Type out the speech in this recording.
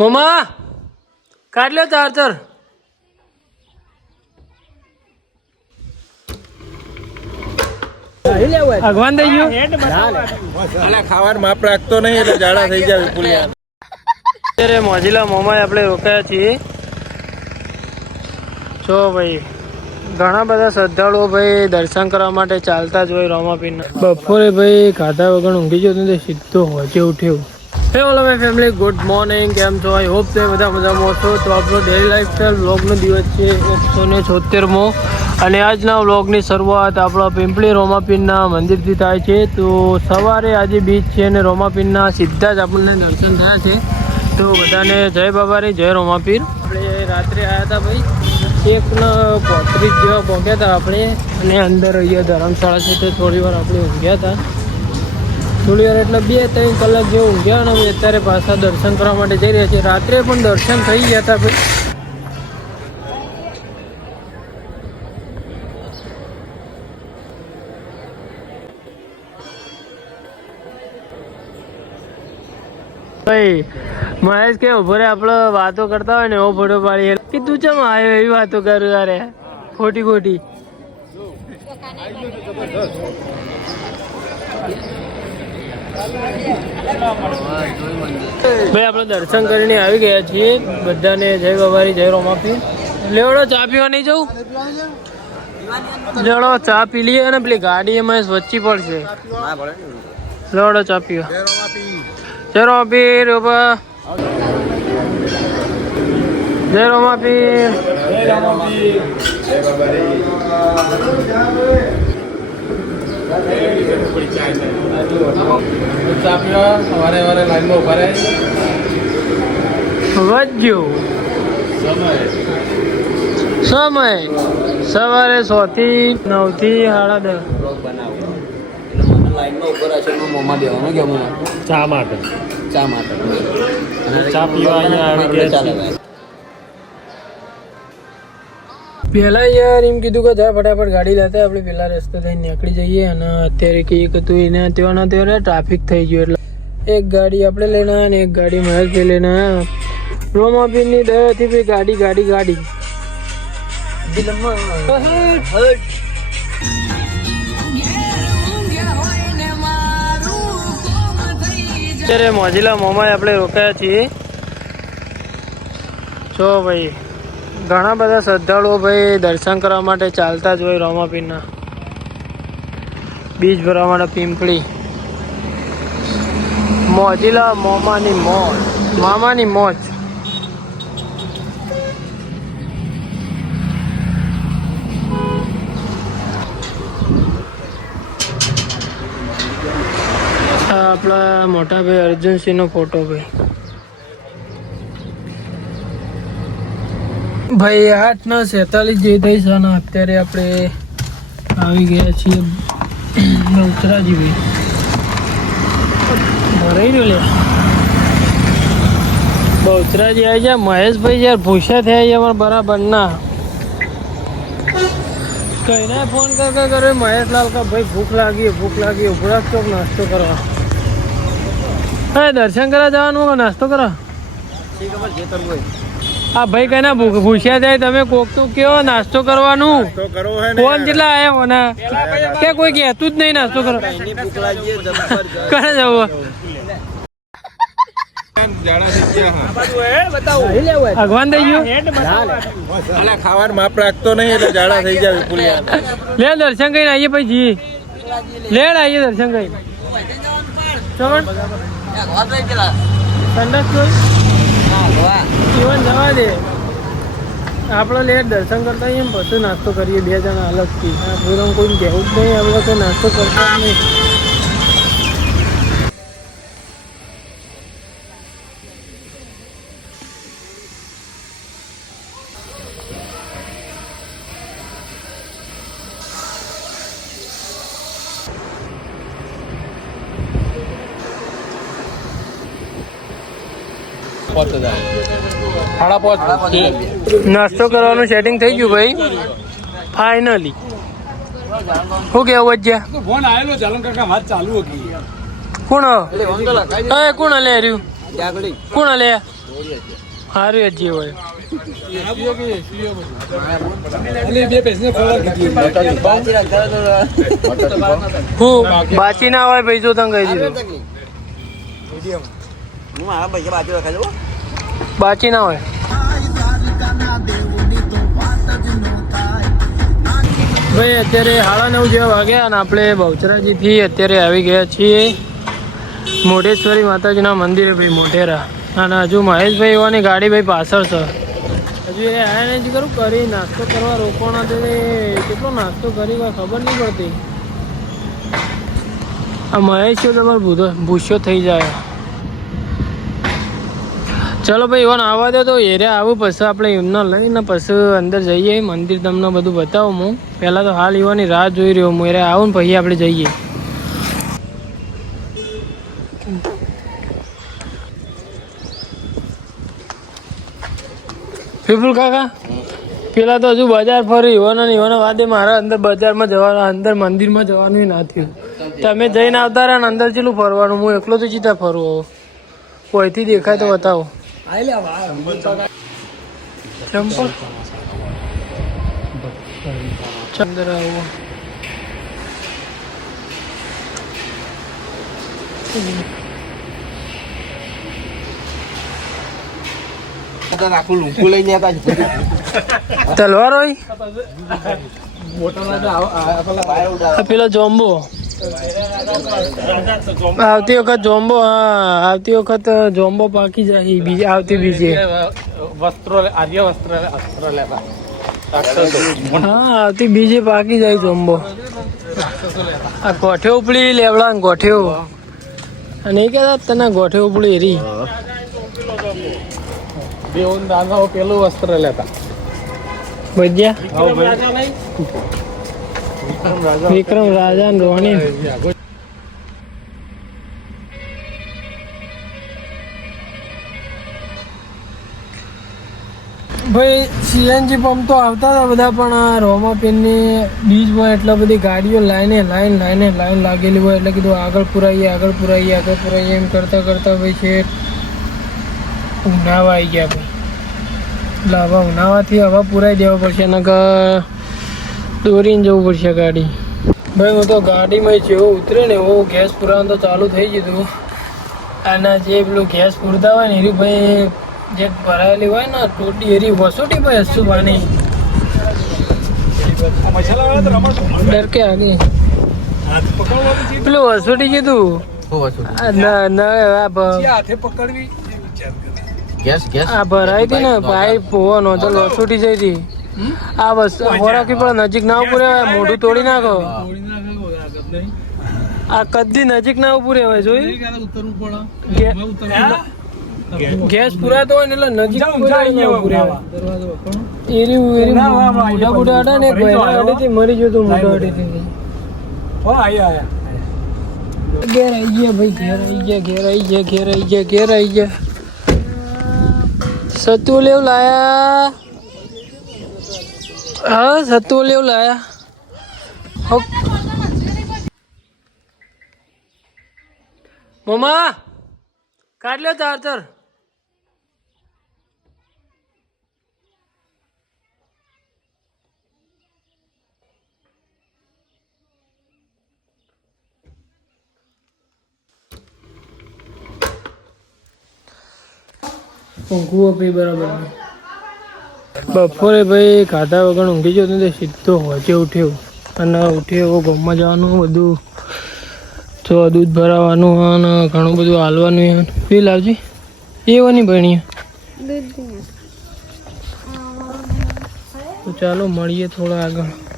મોમા કાઢ લો ચાર્જર. ભગવાન થઈ ગયું ખાવાનું માપ રાખતો નહીં એટલે ઝાડા થઈ જાય પુલિયા. અત્યારે મોજીલા મોમાં આપણે રોકાયા છીએ. જો ભાઈ ઘણા બધા શ્રદ્ધાળુઓ ભાઈ દર્શન કરવા માટે ચાલતા જ હોય રામાપીરના. બપોરે ભાઈ ખાધા વગર ઊંઘી ગયો તો સીધો હોજે ઉઠ્યો. હે ઓલો માય ફેમિલી, ગુડ મોર્નિંગ. કેમ છો? આઈ હોપ તો બધા મજામાં છો. તો આપણો ડેલી લાઈફસ્ટાઈલ વ્લોગનો દિવસ છે 176મો અને આજના વ્લોગની શરૂઆત આપણા પિંપળી રોમાપીરના મંદિરથી થાય છે. તો સવારે આજે બીચ છે અને રોમાપીરના સીધા જ આપણને દર્શન થયા છે. તો બધાને જય બાબારી, જય રોમાપીર. આપણે રાત્રે આવ્યા હતા ભાઈ 1:35 જેવા પહોંચ્યા હતા આપણે અને અંદર અહીંયા ધર્મશાળા છે તો થોડી વાર આપણે ઊંઘ્યા હતા. થોડી વાર એટલે 2-3 કલાક જેવું ઊંઘ્યા અને અમે અત્યારે પાછા દર્શન કરવા માટે જઈ રહ્યા છીએ. રાત્રે પણ દર્શન થઈ ગયા હતા ભાઈ. ભાઈ મહેશ કે ઉભો રે, આપણે વાતો કરતા હોય ને એવો ફોટો પાડીએ કે તું ચમ આવ્યો એવી વાતો કરું. અરે ખોટી ખોટી. ભાઈ આપણે દર્શન કરીને આવી ગયા છીએ. બધાને જય બાબારી, જય રોમાપીર. લેવડો ચા પીવા નહીં જવું? લેવડો ચા પી લઈએ અને પેલી ગાડી એમાં વચ્ચે પડશે. લેવડો ચા પીવા. જય રોમાપીર. જય રોમાપીર. સમય સવારે 6 થી 9 થી 10:30. ચા માટે ચા પીવા અહીંયા આવી ગયા. પેલા યાર એમ કીધું કે જા ફટાફટ ગાડી લેતા આપણે પેલા રસ્તે થઈને નીકળી જઈએ અને અત્યારે કહીએ કે તું એને ત્યાંના ત્યારે ટ્રાફિક થઈ ગયું એટલે એક ગાડી આપણે લઈને આવ્યા ને એક ગાડી મહેશભાઈ લઈને આવ્યા. રોમાપીરની દયાથી ભાઈ ગાડી ગાડી ગાડી અત્યારે મોજીલા મોમાં આપણે રોકાયા છીએ. જો ભાઈ ઘણા બધા શ્રદ્ધાળુઓ ભાઈ દર્શન કરવા માટે ચાલતા જ હોય રોમાપીરના. બીજ ભરવા માટે પિંપળી મોજીલા મોમાની મોજ, મામાની મોજ. આપણા મોટા ભાઈ અર્જુનસિંહનો ફોટો ભાઈ. ભાઈ 8:47 જે થઈ છે ને અત્યારે આપણે આવી ગયા છીએ બહુચરાજી ભાઈ. ભરાઈ ગયું લે બહુચરાજી આવી જાય. મહેશભાઈ યાર ભૂસ્યા થયા છે અમારા બરાબર ના. કઈને ફોન કર્યો મહેશલાલ કા ભાઈ ભૂખ લાગી ઉભરા ચોક નાસ્તો કરવા. હા દર્શન કરવા જવાનું નાસ્તો કરવા. હા ભાઈ કઈ ભૂસ્યા થાય તમે કોક તો કેવો નાસ્તો કરવાનું. ફોન કેટલા આવ્યા મને કે કોઈ કહેતું જ નહીં નાસ્તો કરવા. કરે જવું ભગવાન થઈ ગયું. ખાવાનું માપ રાખતો નહીં એટલે ઝાડા થઈ જાય પુલિયા. લે દર્શન કરીને આવીએ પછી જી લે આવીએ દર્શન કરી. સંડાસ જીવન જવા દે આપણે લેટ દર્શન કરતા એમ પછી નાસ્તો કરીએ 2 જણા અલગથી. પૂરમ કોઈ કહેવું જ નહીં આપણે કોઈ નાસ્તો કરતા જ નહીં. નાસ્તો કરવાનું સેટિંગ થઈ ગયું ભાઈ ફાઇનલી. શું કેવું વજ્યા? ફોન આવેલો ચાલુ કાકા વાત ચાલુ હતી. કોણ કોણ લે રહ્યું? કોણ લે હારી હજી હોય હું બાચી ના હોય ભાઈ જો તને કહી દીધું બાચી ના હોય ભાઈ અત્યારે 9:30 જેવા વાગ્યા અને આપણે બહુચરાજીથી અત્યારે આવી ગયા છીએ મોઢેશ્વરી માતાજીના મંદિરે ભાઈ મોઢેરા અને હજુ મહેશભાઈ એવાની ગાડી ભાઈ પાછળ છે હજુ એ આયા નથી કરું કરી નાસ્તો કરવા રોકવાનો તો કેટલો નાસ્તો કરી ખબર નહીં પડતી આ મહેશ તો તમારે ભૂસ્યો થઈ જાય ચલો ભાઈ એવાને આવવા દે તો એરિયા આવું પછી આપણે એમને લઈને પછી અંદર જઈએ મંદિર તમને બધું બતાવું હું પહેલાં તો હાલ એવાની રાહ જોઈ રહ્યો હું એરિયા આવું ને પછી આપણે જઈએ વિપુલ કાકા પેલા તો હજુ બજાર ફરી એવાના વાદે મારા અંદર બજારમાં જવાનું અંદર મંદિરમાં જવાનું ના થયું તમે જઈને આવતા રહ્યા ને અંદર ચેલું ફરવાનું હું એકલો તો ચીતા ફરું હવે કોઈથી દેખાય તો બતાવો ચંપલ ચંદ્ર આવો તલવાર હોય પેલો જોમ્બો આવતી વખત જોમ્બો હા આવતી વખત જોમ્બો પાકી જાય આવતી બીજે હા આવતી બીજે પાકી જાય જોમ્બો આ ગોઠે ઉપડી લેવડા ગોઠ્યો અને એ કહેતા તને ગોઠે ઉપડી એરી પેલું વસ્ત્ર લેતા વિક્રમ રાજા ને રોહિણી ભાઈ સીએનજી પંપ તો આવતા હતા બધા પણ આ રોમાપીનની બીજ હોય એટલે બધી ગાડીઓ લાઈન લાગેલી હોય એટલે કીધું આગળ પુરાઈએ એમ કરતા ભાઈ છે ઉનાવા આવી ગયા ભાઈ એટલે હવે ઉનાવાથી હવા પુરાઈ દેવા પડશે નકર દોરીને જવું પડશે ગાડી ભાઈ હું તો ગાડીમાં જેવો ઉતરે ને એવો ગેસ પુરાવાનું તો ચાલુ થઈ ગયું અને જે પેલું ગેસ પૂરતા હોય ને એરી ભાઈ જે ભરાયેલી હોય ને ટોટી એરી વસોટી ભાઈ હસું પાણી ડર કે આગે પેલું વસોટી કીધું આ ભરાઈ હતી ને પાઇપ હોવાનો તો વસોટી જઈ હતી આ વસ્તુ હોરાકી પણ નજીક ના ઉભું રહેવાય મોઢું તોડી નાખો આ કદી નજીક ના ઉભું રહેવાય જોઈ ગેસ પુરાતો હોય ને એટલે નજીક મોઢા ને મરી ગયો તો મોઢા અડેથી ઘેર આવી ગયા ભાઈ ઘેર આવી ગયા સતુ લેવ લાયા હા સતુ લેવ લાયા મમ્મા કાઢ લો ચાર્જર ઊંઘવું ભાઈ બરાબર બપોરે ભાઈ ખાધા વગર ઊંઘી ગયો તો સીધો હોજે ઉઠ્યો અને ઉઠ્યો ગામમાં જવાનું બધું તો દૂધ ભરાવાનું અને ઘણું બધું હાલવાનું પી લાવજી એવાની ભણીએ તો ચાલો મળીએ થોડા આગળ